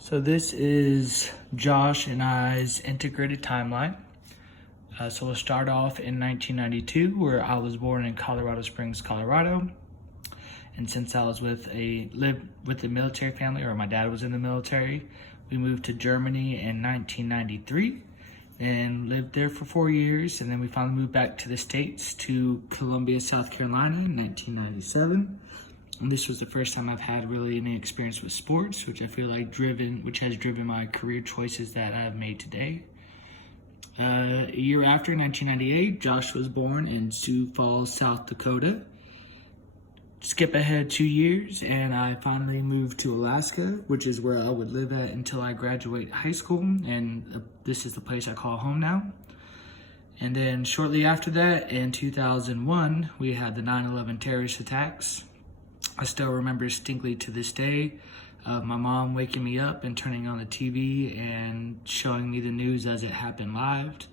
So this is Josh and I's integrated timeline. So we'll start off in 1992, where I was born in Colorado Springs, Colorado. And since I was lived with the military family, or my dad was in the military, we moved to Germany in 1993 and lived there for 4 years. And then we finally moved back to the States to Columbia, South Carolina in 1997. And this was the first time I've had really any experience with sports, which I feel like which has driven my career choices that I've made today. A year after, 1998, Josh was born in Sioux Falls, South Dakota. Skip ahead 2 years, and I finally moved to Alaska, which is where I would live at until I graduate high school, and this is the place I call home now. And then shortly after that, in 2001, we had the 9/11 terrorist attacks. I still remember distinctly to this day my mom waking me up and turning on the TV and showing me the news as it happened live.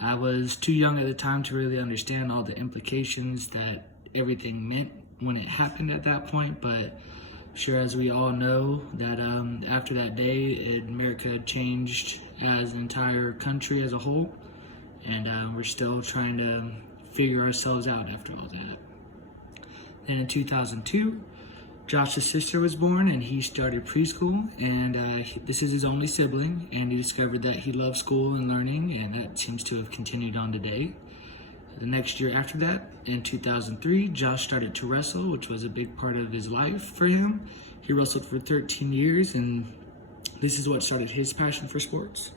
I was too young at the time to really understand all the implications that everything meant when it happened at that point, but sure, as we all know, that after that day, America had changed as an entire country as a whole, and we're still trying to figure ourselves out after all that. Then in 2002, Josh's sister was born, and he started preschool, and this is his only sibling, and he discovered that he loved school and learning, and that seems to have continued on today. The next year after that, in 2003, Josh started to wrestle, which was a big part of his life for him. He wrestled for 13 years, and this is what started his passion for sports.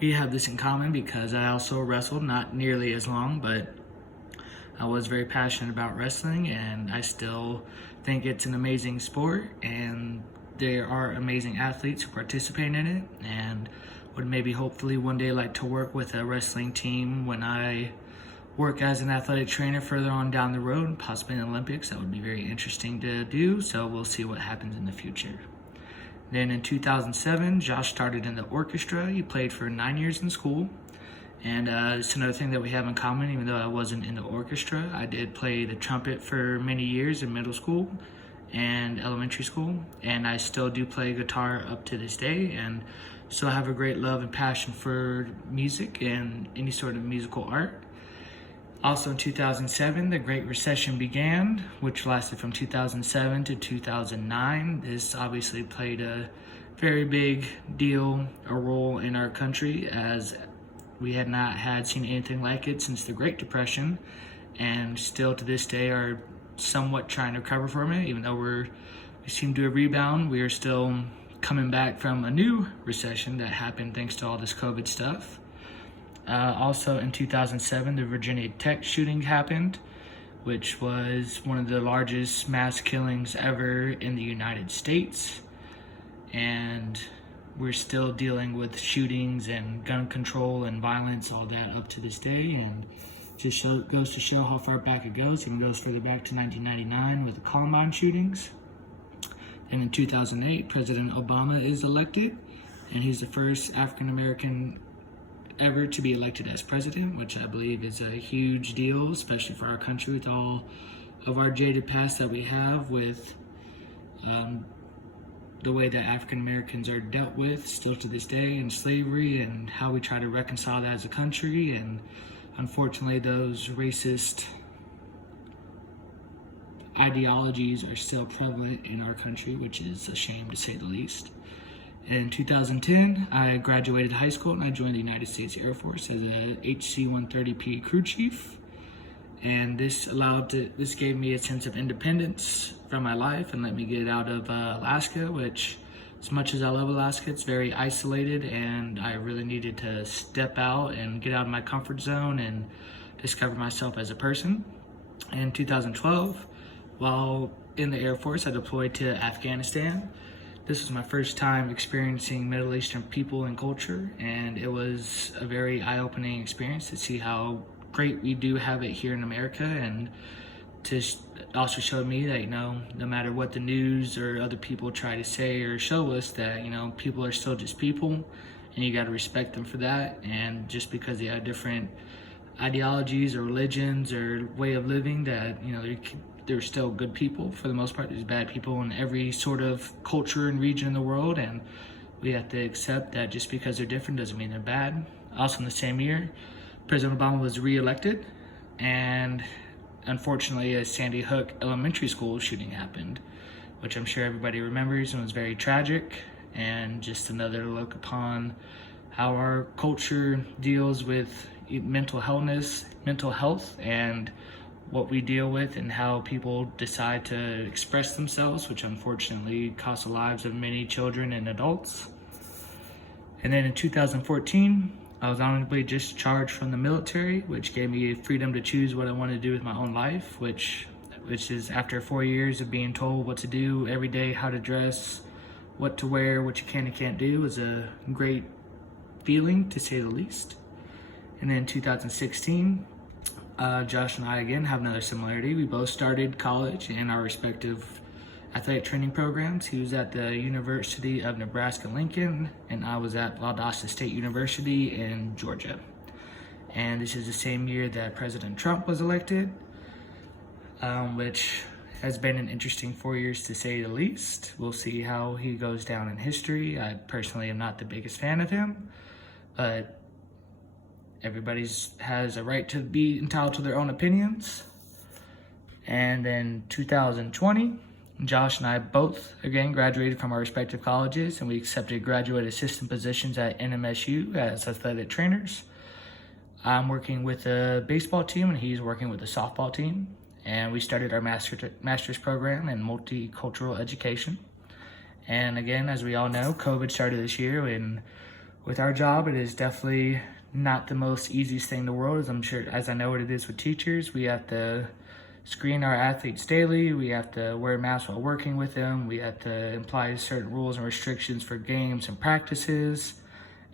We have this in common because I also wrestled, not nearly as long, but I was very passionate about wrestling, and I still think it's an amazing sport, and there are amazing athletes who participate in it, and would maybe hopefully one day like to work with a wrestling team when I work as an athletic trainer further on down the road, possibly in the Olympics. That would be very interesting to do, so we'll see what happens in the future. Then in 2007, Josh started in the orchestra. He played for 9 years in school. And it's another thing that we have in common. Even though I wasn't in the orchestra, I did play the trumpet for many years in middle school and elementary school, and I still do play guitar up to this day, and still have a great love and passion for music and any sort of musical art. Also in 2007, the Great Recession began, which lasted from 2007 to 2009. This obviously played a very big a role in our country, as we had not seen anything like it since the Great Depression, and still to this day are somewhat trying to recover from it. Even though we seem to have rebound, we are still coming back from a new recession that happened thanks to all this COVID stuff. Also in 2007, the Virginia Tech shooting happened, which was one of the largest mass killings ever in the United States. And we're still dealing with shootings and gun control and violence, all that up to this day, and just goes to show how far back it goes. It even goes further back to 1999 with the Columbine shootings. And in 2008, President Obama is elected, and he's the first African American ever to be elected as president, which I believe is a huge deal, especially for our country with all of our jaded past that we have with the way that African Americans are dealt with still to this day in slavery, and how we try to reconcile that as a country. And unfortunately, those racist ideologies are still prevalent in our country, which is a shame to say the least. In 2010, I graduated high school and I joined the United States Air Force as a HC-130P crew chief. And this gave me a sense of independence from my life and let me get out of Alaska, which, as much as I love Alaska, it's very isolated, and I really needed to step out and get out of my comfort zone and discover myself as a person. In 2012, while in the Air Force, I deployed to Afghanistan. This was my first time experiencing Middle Eastern people and culture, and it was a very eye-opening experience to see how great we do have it here in America, and to also show me that, no matter what the news or other people try to say or show us, that, people are still just people, and you got to respect them for that. And just because they have different ideologies or religions or way of living, that, there's still good people for the most part. There's bad people in every sort of culture and region in the world, and we have to accept that just because they're different doesn't mean they're bad. Also, in the same year, President Obama was re-elected, and unfortunately, a Sandy Hook Elementary School shooting happened, which I'm sure everybody remembers and was very tragic, and just another look upon how our culture deals with mental health, and what we deal with and how people decide to express themselves, which unfortunately costs the lives of many children and adults. And then in 2014, I was honorably discharged from the military, which gave me freedom to choose what I wanted to do with my own life, which is after 4 years of being told what to do every day, how to dress, what to wear, what you can and can't do, was a great feeling, to say the least. And then in 2016, Josh and I again have another similarity. We both started college in our respective athletic training programs. He was at the University of Nebraska-Lincoln, and I was at Valdosta State University in Georgia. And this is the same year that President Trump was elected, which has been an interesting 4 years to say the least. We'll see how he goes down in history. I personally am not the biggest fan of him, but everybody has a right to be entitled to their own opinions. And then 2020, Josh and I both, again, graduated from our respective colleges, and we accepted graduate assistant positions at NMSU as athletic trainers. I'm working with a baseball team, and he's working with a softball team. And we started our master's program in multicultural education. And again, as we all know, COVID started this year, and with our job, it is definitely not the most easiest thing in the world, as I know what it is with teachers. We have to screen our athletes daily. We have to wear masks while working with them. We have to apply certain rules and restrictions for games and practices,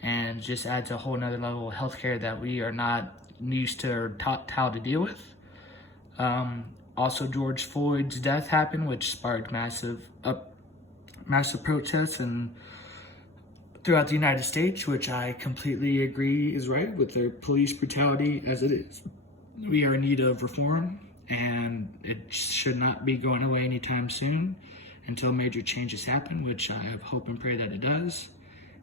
and just adds a whole nother level of healthcare that we are not used to or taught how to deal with. Also, George Floyd's death happened, which sparked massive protests and throughout the United States, which I completely agree is right with their police brutality as it is. We are in need of reform, and it should not be going away anytime soon until major changes happen, which I hope and pray that it does.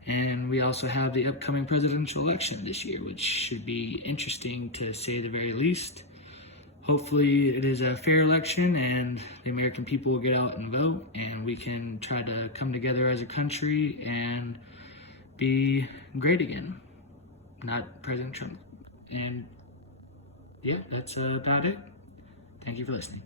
And we also have the upcoming presidential election this year, which should be interesting to say the very least. Hopefully it is a fair election and the American people will get out and vote, and we can try to come together as a country and be great again, not President Trump. And yeah, that's about it. Thank you for listening.